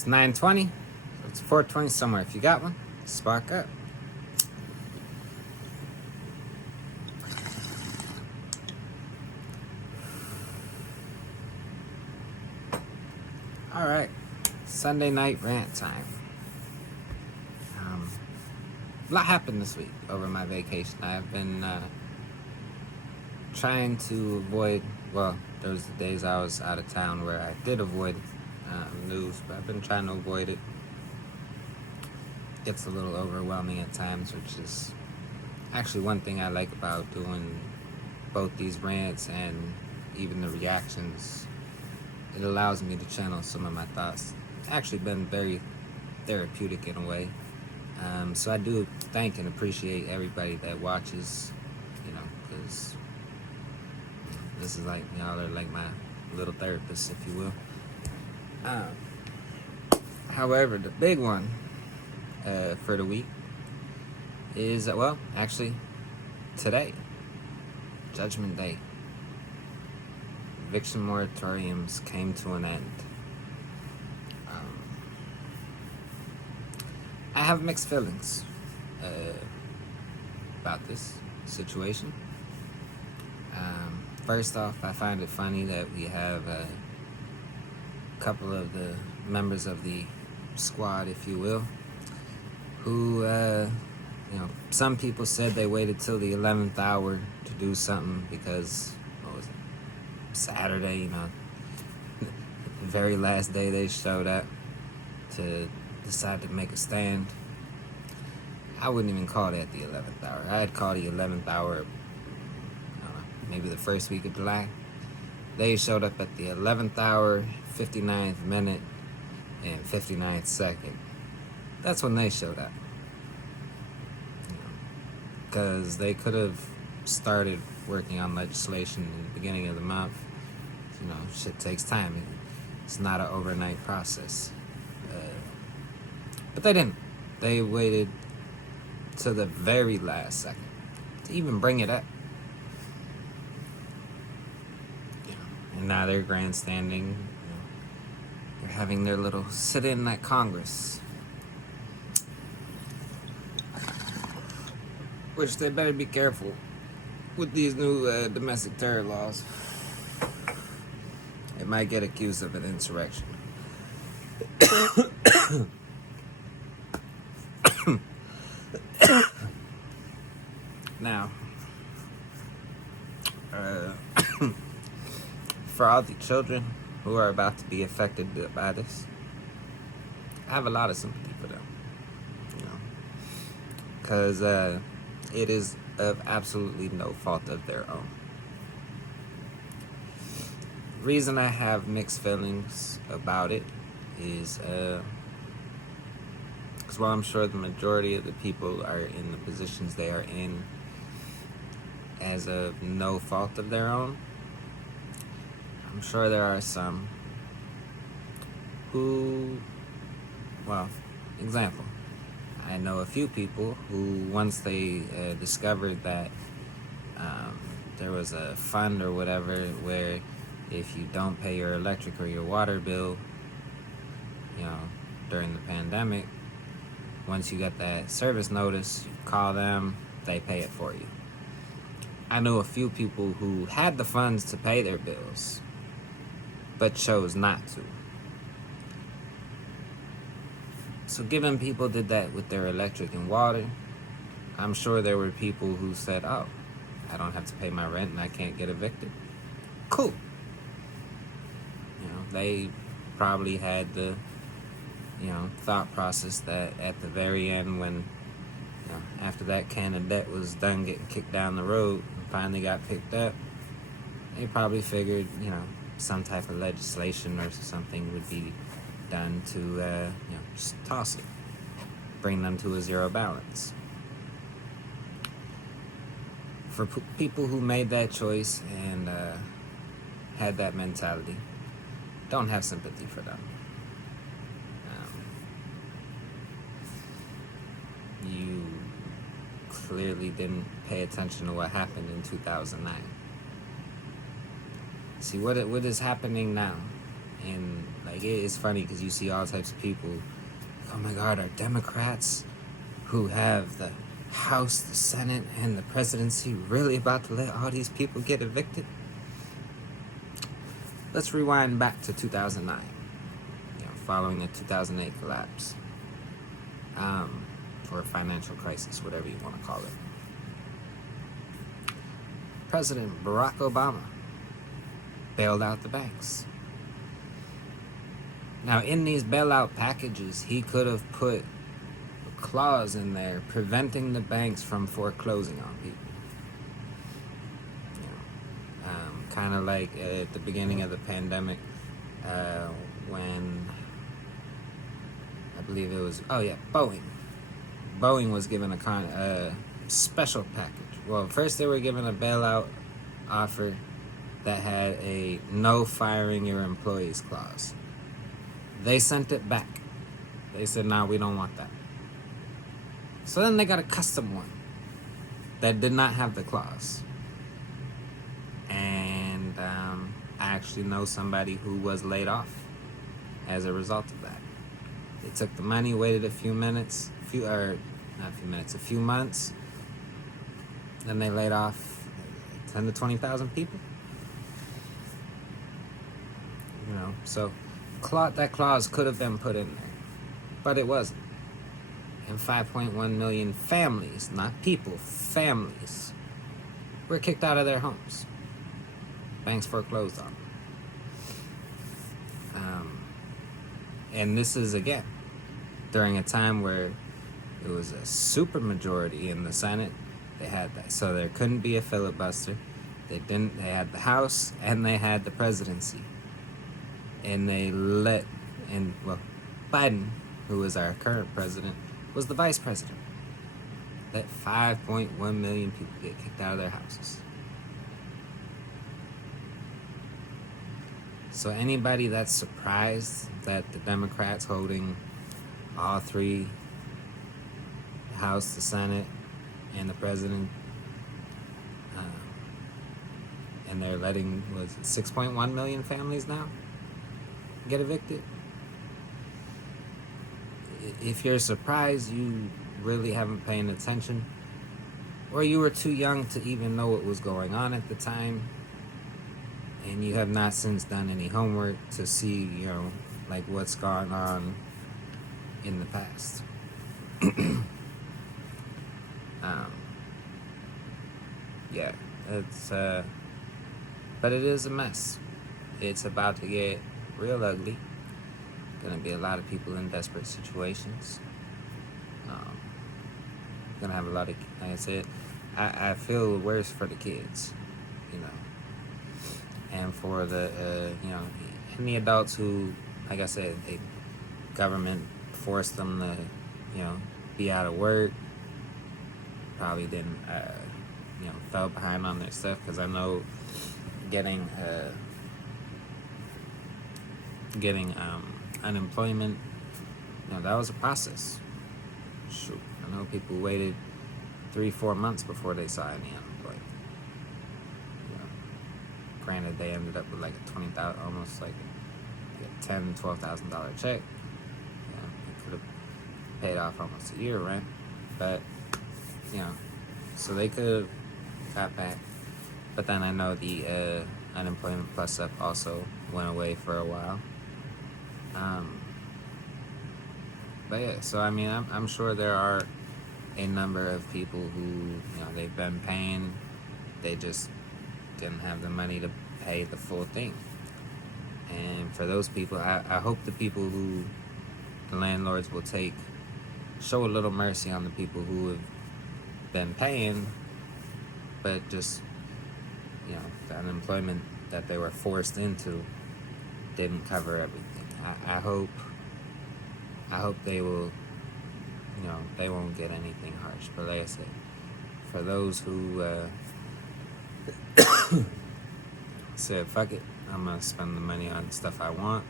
It's 9:20. So it's 4:20 somewhere. If you got one, spark up. All right, Sunday night rant time. A lot happened this week over my vacation. I've been trying to avoid. Well, there was the days I was out of town where I did avoid news, but I've been trying to avoid it. Gets a little overwhelming at times, which is actually one thing I like about doing both these rants and even the reactions. It allows me to channel some of my thoughts. It's actually been very therapeutic in a way. So I do thank and appreciate everybody that watches, because this is like, y'all are like my little therapists, if you will. However, the big one for the week is, actually, today, Judgment Day. Eviction moratoriums came to an end. I have mixed feelings about this situation. First off, I find it funny that we have a couple of the members of the squad, if you will, who, some people said they waited till the 11th hour to do something because, Saturday, the very last day they showed up to decide to make a stand. I wouldn't even call that the 11th hour. I'd call the 11th hour, maybe the first week of July. They showed up at the 11th hour, 59th minute, and 59th second. That's when they showed up. Because they could have started working on legislation in the beginning of the month. Shit takes time. It's not an overnight process. But they didn't. They waited to the very last second to even bring it up. And now they're grandstanding. They're having their little sit-in at Congress. Which they better be careful with these new domestic terror laws. It might get accused of an insurrection. Now, for all the children who are about to be affected by this, I have a lot of sympathy for them. Because it is of absolutely no fault of their own. The reason I have mixed feelings about it is because while I'm sure the majority of the people are in the positions they are in as of no fault of their own, I'm sure there are some who, example, I know a few people who, once they discovered that there was a fund or whatever where if you don't pay your electric or your water bill, during the pandemic, once you get that service notice, you call them, they pay it for you. I know a few people who had the funds to pay their bills, but chose not to. So given people did that with their electric and water, I'm sure there were people who said, I don't have to pay my rent and I can't get evicted. Cool. They probably had the, thought process that at the very end when, after that can of debt was done getting kicked down the road and finally got picked up, they probably figured, some type of legislation or something would be done to, just toss it, bring them to a zero balance. For people who made that choice and had that mentality, don't have sympathy for them. You clearly didn't pay attention to what happened in 2009. See, what is happening now in Like, it's funny because you see all types of people, like, oh my God, are Democrats who have the House, the Senate, and the presidency really about to let all these people get evicted? Let's rewind back to 2009, following the 2008 collapse, or financial crisis, whatever you want to call it. President Barack Obama bailed out the banks. Now, in these bailout packages, he could have put a clause in there preventing the banks from foreclosing on people. Kind of like at the beginning of the pandemic, when I believe it was, Boeing. Boeing was given a special package. Well, first they were given a bailout offer that had a no firing your employees clause. They sent it back. They said, nah, we don't want that. So then they got a custom one that did not have the clause. And I actually know somebody who was laid off as a result of that. They took the money, waited a few months, then they laid off 10 to 20,000 people. So that clause could have been put in there, but it wasn't. And 5.1 million families, not people, families, were kicked out of their homes. Banks foreclosed on them. And this is, again, during a time where it was a super majority in the Senate. They had that, so there couldn't be a filibuster. They had the House and they had the presidency. And Biden, who is our current president, was the vice president. Let 5.1 million people get kicked out of their houses. So anybody that's surprised that the Democrats holding all three, the House, the Senate, and the president, and they're letting 6.1 million families now get evicted. If you're surprised, you really haven't paid attention, or you were too young to even know what was going on at the time, and you have not since done any homework to see, what's gone on in the past. But it is a mess. It's about to get real ugly. Gonna be a lot of people in desperate situations. Gonna have a lot of, like I said, I feel worse for the kids, and for the, and the adults who, like I said, the government forced them to, be out of work. Probably didn't, fell behind on their stuff, because I know getting unemployment, that was a process. Shoot, I know people waited 3-4 months before they saw any unemployment. Granted, they ended up with like a $20,000, almost like a $10,000-$12,000 check. It could have paid off almost a year rent, but so they could have got back. But then I know the unemployment plus up also went away for a while. But yeah, so I mean, I'm sure there are a number of people who, they've been paying, they just didn't have the money to pay the full thing. And for those people, I hope the people who the landlords will show a little mercy on the people who have been paying, but just, the unemployment that they were forced into didn't cover everything. I hope they will, they won't get anything harsh. But like I said, for those who said, fuck it, I'm going to spend the money on stuff I want,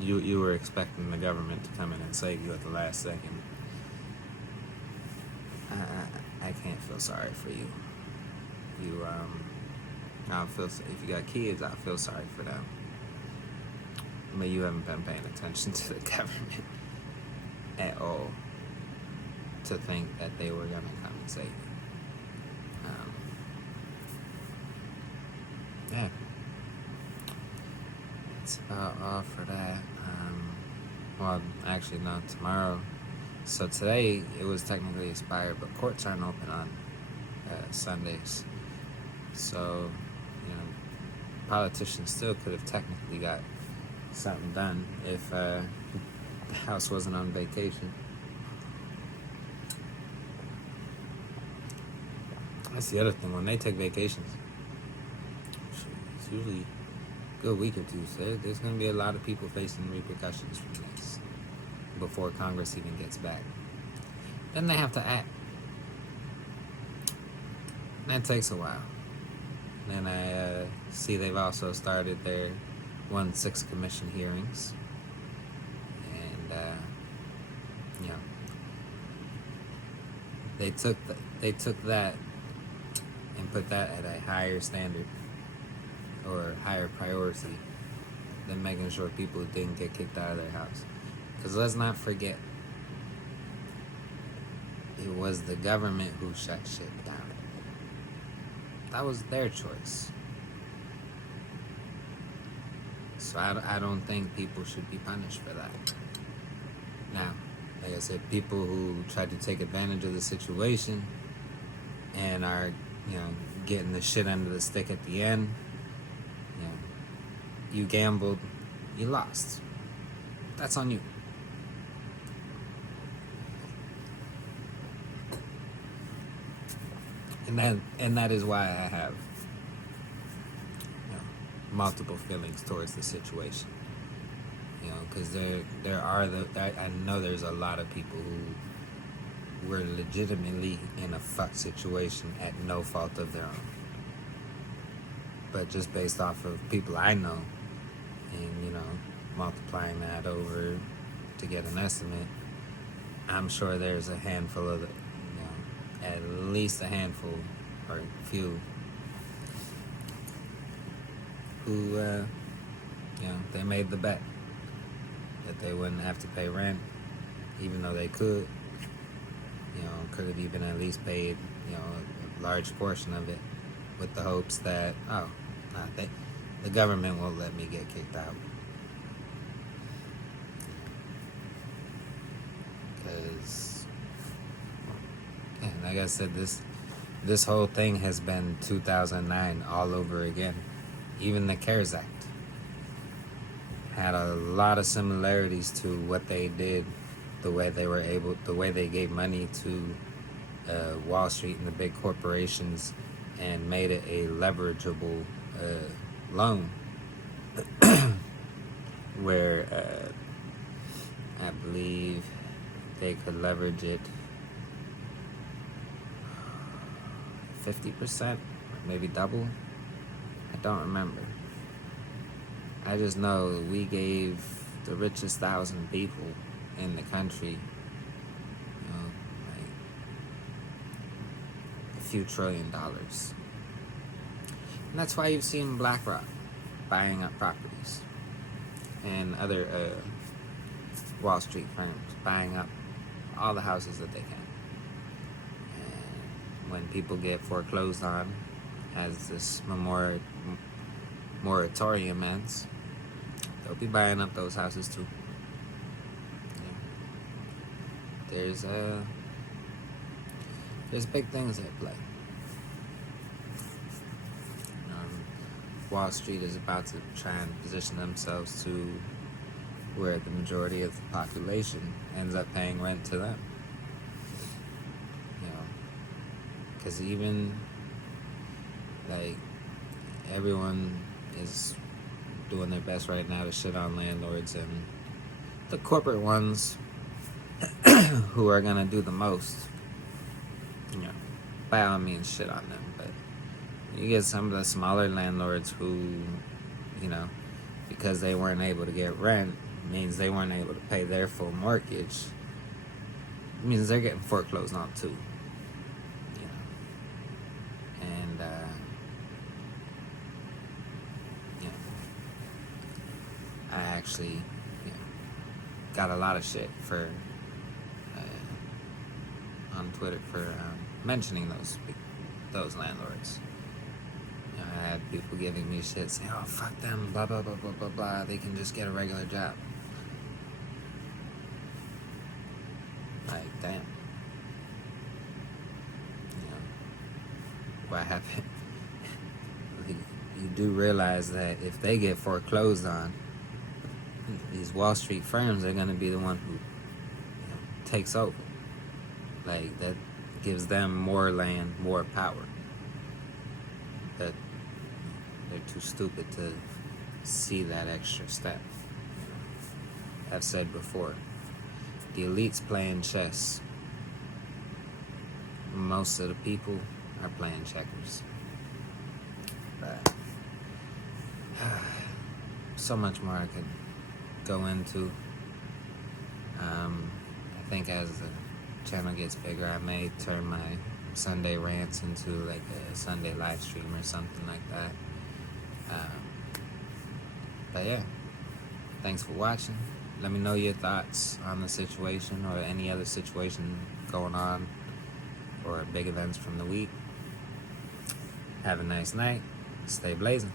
you were expecting the government to come in and save you at the last second. I can't feel sorry for you. If you got kids, I feel sorry for them. But you haven't been paying attention to the government at all to think that they were gonna come and save you. Yeah, that's about all for that. Well, actually, no, tomorrow. So today it was technically expired, but courts aren't open on Sundays. So, politicians still could have technically got something done if the House wasn't on vacation. That's the other thing. When they take vacations, it's usually a good week or two. So there's going to be a lot of people facing repercussions from this before Congress even gets back. Then they have to act. That takes a while. Then I see they've also started their 1/6 commission hearings. And, they took that and put that at a higher standard or higher priority than making sure people didn't get kicked out of their house. Because let's not forget, it was the government who shut shit down. That was their choice. So I don't think people should be punished for that. Now, like I said, people who tried to take advantage of the situation and are, getting the shit under the stick at the end, you gambled, you lost. That's on you. And that is why I have multiple feelings towards the situation. Because I know there's a lot of people who were legitimately in a fucked situation at no fault of their own. But just based off of people I know, and multiplying that over to get an estimate, I'm sure there's a handful of at least a handful or a few who they made the bet that they wouldn't have to pay rent, even though they could have even at least paid a large portion of it, with the hopes that the government won't let me get kicked out. Because, like I said, this whole thing has been 2009 all over again. Even the CARES Act had a lot of similarities to what they did, the way they gave money to Wall Street and the big corporations and made it a leverageable loan where I believe they could leverage it 50%, maybe double. I don't remember. I just know we gave the richest 1,000 people in the country a few $1 trillion. And that's why you've seen BlackRock buying up properties and other Wall Street firms buying up all the houses that they can. And when people get foreclosed on, as this moratorium ends, they'll be buying up those houses too. There's big things at play. Wall Street is about to try and position themselves to where the majority of the population ends up paying rent to them. Because even everyone is doing their best right now to shit on landlords, and the corporate ones who are gonna do the most, by all means shit on them. But you get some of the smaller landlords who, because they weren't able to get rent, means they weren't able to pay their full mortgage, it means they're getting foreclosed on too. And actually, got a lot of shit for on Twitter for mentioning those landlords. I had people giving me shit saying, "Oh, fuck them, blah blah blah blah blah blah. They can just get a regular job." Like, damn. What happened? You do realize that if they get foreclosed on, these Wall Street firms are going to be the one who takes over. Like, that gives them more land, more power. That they're too stupid to see that extra step. I've said before, the elites playing chess. Most of the people are playing checkers. But so much more I could go into. I think as the channel gets bigger, I may turn my Sunday rants into like a Sunday live stream or something like that. But yeah, thanks for watching. Let me know your thoughts on the situation or any other situation going on or big events from the week. Have a nice night. Stay blazing.